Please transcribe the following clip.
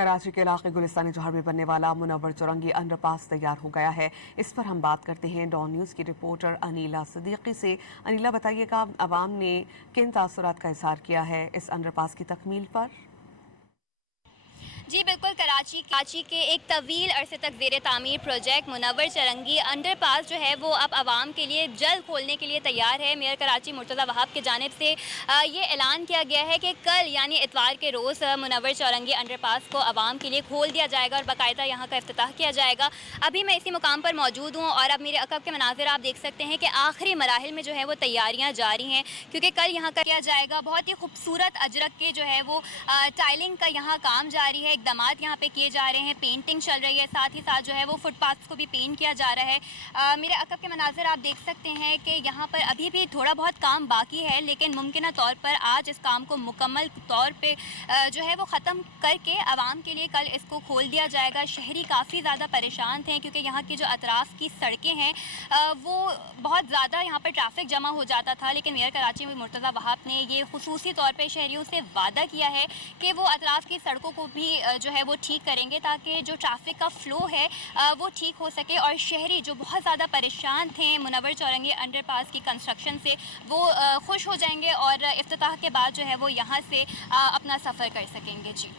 कराची के इलाके गुलिस्तानी जौहर में बनने वाला मुनव्वर चौरंगी अंडरपास तैयार हो गया है। इस पर हम बात करते हैं डॉन न्यूज़ की रिपोर्टर अनीला सिद्दीकी से। अनीला, बताइएगा अवाम ने किन तासुरात का इजहार किया है इस अंडरपास की तकमील पर? जी बिल्कुल, कराची के एक तवील अरसे तक ज़ेर तामीर प्रोजेक्ट मुनव्वर चौरंगी अंडरपास जो है वो अब आवाम के लिए जल्द खोलने के लिए तैयार है। मेयर कराची मुर्तज़ा वहाब की जानिब से ये ऐलान किया गया है कि कल यानी इतवार के रोज़ मुनव्वर चौरंगी अंडरपास को आवाम के लिए खोल दिया जाएगा और बाकायदा यहाँ का इफ्तिताह किया जाएगा। अभी मैं इसी मुकाम पर मौजूद हूँ और अब मेरे अक़ब के मनाज़िर आप देख सकते हैं कि आखिरी मराहिल में जो है वो तैयारियाँ जारी हैं, क्योंकि कल यहाँ का किया जाएगा। बहुत ही खूबसूरत अजरक के जो है वो टाइलिंग का यहाँ काम जारी है, इक़दामात यहाँ पे किए जा रहे हैं, पेंटिंग चल रही है, साथ ही साथ जो है वो फुटपाथ को भी पेंट किया जा रहा है। मेरे अक़ब के मनाज़िर आप देख सकते हैं कि यहाँ पर अभी भी थोड़ा बहुत काम बाकी है, लेकिन मुमकिन तौर पर आज इस काम को मुकम्मल तौर पे जो है वो ख़त्म करके आवाम के लिए कल इसको खोल दिया जाएगा। शहरी काफ़ी ज़्यादा परेशान थे, क्योंकि यहाँ की जो अतराफ़ की सड़कें हैं वो बहुत ज़्यादा यहाँ पर ट्रैफिक जमा हो जाता था, लेकिन मेयर कराची में मुर्तज़ा वहाब ने ये खुसूसी तौर पर शहरियों से वादा किया है कि वो अतराफ़ की सड़कों को भी जो है वो ठीक करेंगे, ताकि जो ट्रैफिक का फ़्लो है वो ठीक हो सके और शहरी जो बहुत ज़्यादा परेशान थे मुनव्वर चौरंगी अंडरपास की कंस्ट्रक्शन से, वो खुश हो जाएंगे और इफ्तिताह के बाद जो है वो यहाँ से अपना सफ़र कर सकेंगे। जी।